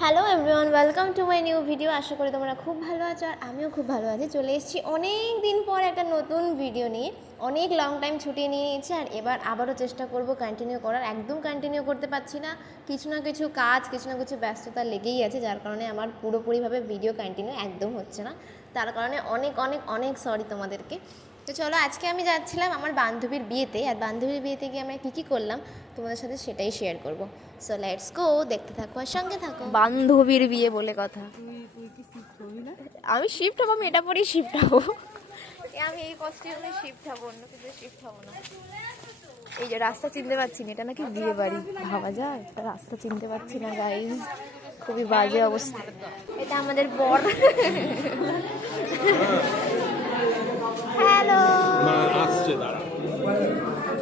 Hello everyone welcome to my new video আশা করি তোমরা খুব ভালো আছো আর আমিও খুব ভালো আছি। চলে এসেছি অনেক দিন পর একটা নতুন ভিডিও নিয়ে। অনেক লং টাইম ছুটিয়ে নিয়ে নিয়েছি আর এবার আবারও চেষ্টা করব কন্টিনিউ করার। একদম কন্টিনিউ করতে পারছি না। কিছু না কিছু কাজ, কিছু না কিছু ব্যস্ততা লেগেই আছে, যার কারণে আমার পুরোপুরিভাবে ভিডিও কন্টিনিউ একদম হচ্ছে না। তার কারণে অনেক অনেক অনেক সরি তোমাদেরকে। তো চলো আজকে আমি যাচ্ছিলাম আমার বান্ধবীর বিয়েতে আর বান্ধবীর বিয়েতে গিয়ে আমরা কী কী করলাম তোমাদের সাথে সেটাই শেয়ার করব। সো লেটস গো দেখতে থাকো আর সঙ্গে থাকো। বান্ধবীর বিয়ে বলে কথা। আমি শিফট হব আমি এটা পরেই শিফট হব। আমি এই কস্টিউমে শিফট হব অন্য কিছু শিফট হব না। এই যে রাস্তা চিনতে পারছি না এটা নাকি বিয়ে বাড়ি? ভাবা যায় একটা রাস্তা চিনতে পারছি না গাইজ খুবই বাজে অবস্থা। এটা আমাদের বর। হ্যালো। আসছে দাঁড়া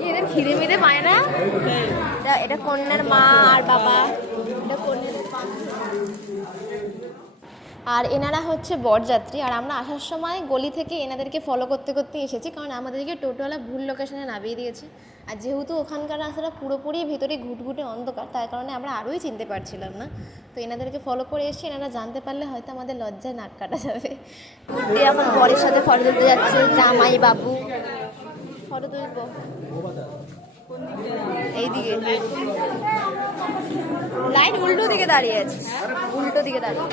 এদের খিদে মিদে পায় না? এটা- এটা কন্যার মা আর বাবা। এটা কন্যার। আর এনারা হচ্ছে বরযাত্রী। আর আমরা আসার সময় গলি থেকে এনাদেরকে ফলো করতে করতে এসেছি, কারণ আমাদেরকে টোটোওয়ালা ভুল লোকেশনে নামিয়ে দিয়েছে। আর যেহেতু ওখানকার রাস্তাটা পুরোপুরি ভেতরে ঘুটঘুটে অন্ধকার, তার কারণে আমরা আরোই চিনতে পারছিলাম না। তো এনাদেরকে ফলো করে এসেছি এনারা জানতে পারলে হয়তো আমাদের লজ্জায় নাক কাটা যাবে। এখন বরের সাথে ফটো তুলতে যাচ্ছে, জামাই বাবু। ফটো তুলবো। এইদিকে। লাইন উল্টো দিকে দাঁড়িয়ে আছে। উল্টো দিকে দাঁড়িয়ে।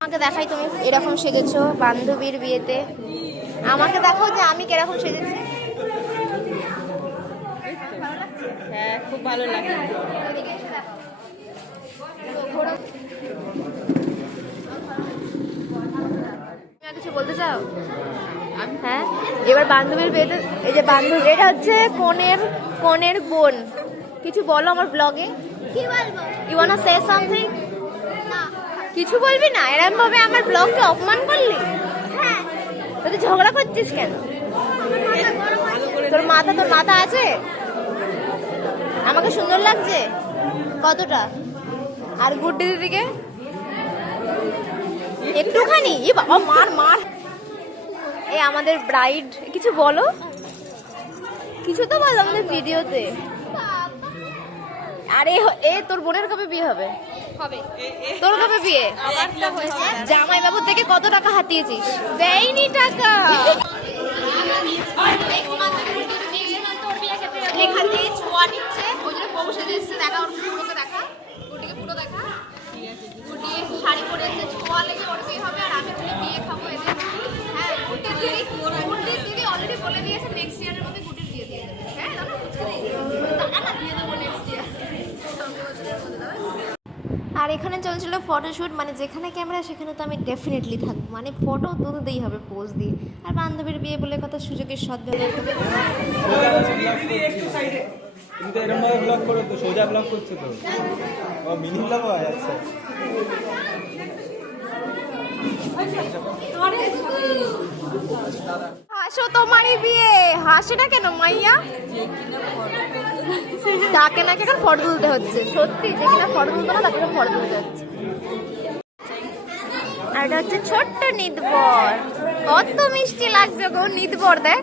আমাকে দেখাই তুমি এরকম সেজেছো বান্ধবীর বিয়েতে। আমাকে দেখাও যে আমি কীরকম সেজেছি। হ্যাঁ খুব ভালো লাগে। কিছু বলতে চাও? হ্যাঁ? এবার বান্ধবীর বিয়েতে এই যে বান্ধবী এটা হচ্ছে কনের কনের বোন। কিছু বলো আমার ব্লগে কি বলব? ইউ ওয়ান্ট সে সামথিং কিছু বলবি না? এরকম ভাবে আমার ব্লগকে অপমান করলি? হ্যাঁ। তুই ঝগড়া করছিস কেন? তোর মাথা তোর মাথা আছে? আমাকে সুন্দর লাগছে? কতটা? আর গুড্ডি দিদিকে? একটুখানি? ই বাবা মার মার। এই আমাদের ব্রাইড কিছু বলো? কিছু তো বলো আমাদের ভিডিওতে আরে এ তোর বোনের কবে বিয়ে হবে? হবে। তোর কবে বিয়ে? জামাই বাবুর থেকে কত টাকা হাতিয়েছিস? দেয়নি টাকা। এখান থেকে ছোঁয়া নিচ্ছে। ওই জন্য বউ সেজে এসছে দেখা ওর পুরোকে দেখা। গুটিকে পুরো দেখা। গুটি শাড়ি পরে এসে ছোঁয়া লেগে ওর বিয়ে হবে আর আমি তুলে বিয়ে খাব এদের হ্যাঁ গুটির দিদি গুটির দিদি অলরেডি বলে দিয়েছে নেক্সট ইয়ারের মধ্যে গুটির বিয়ে দিয়ে দেবে। হ্যাঁ দাদা বুঝতে টাকা না দিয়ে দেবো নেক্সট ইয়ার আর এখানে চলছিল ফটোশ্যুট মানে যেখানে ক্যামেরা সেখানে তো আমি ডেফিনেটলি থাকব। মানে ফটো তুলতেই হবে পোজ দিয়ে। আর বান্ধবীর বিয়ে বলে কথা সুযোগের সদ্ব্যবহার হাসো তোমারই বিয়ে। হাসি না কেন মাইয়া? তাকে নাকি এখন ফটো তুলতে হচ্ছে। সত্যি, যে কিনা ফটো তুলতে না তাকে এখন ফটো তুলতে হচ্ছে। আর এটা হচ্ছে ছোট্ট নিদবর। কত মিষ্টি লাগছে গো নিদবর, দেখ।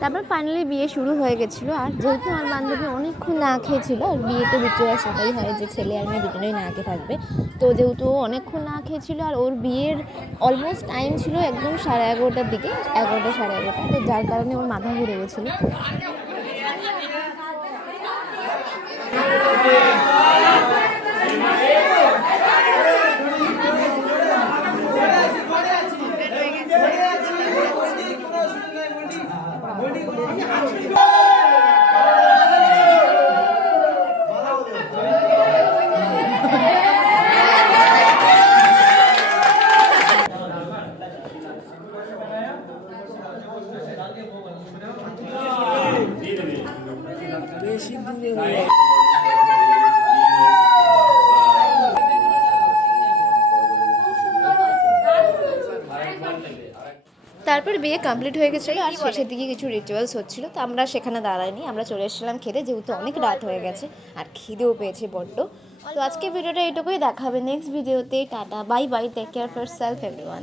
তারপর ফাইনালি বিয়ে শুরু হয়ে গেছিল, আর যেহেতু আমার বান্ধবী অনেকক্ষণ না খেয়েছিল, আর বিয়েতে ভিতরে সেটাই হয় যে ছেলে আর মেয়ে দুজনেই না খেয়ে থাকবে। তো যেহেতু ও অনেকক্ষণ না খেয়েছিল, আর ওর বিয়ের অলমোস্ট টাইম ছিল একদম সাড়ে এগারোটার দিকে, এগারোটা সাড়ে এগারোটা। তো যার কারণে ওর মাথা ঘুরে গেছিল। 내 신분이 তারপর বিয়ে কমপ্লিট হয়ে গেছিল আর শেষের দিকে কিছু রিচুয়ালস হচ্ছিল। তো আমরা সেখানে দাঁড়াইনি আমরা চলে এসেছিলাম খেতে, যেহেতু অনেক রাত হয়ে গেছে আর খিদেও পেয়েছে বড্ড। তো আজকে ভিডিওটা এটুকুই দেখাবে নেক্সট ভিডিওতে ta ta bye bye take care for self everyone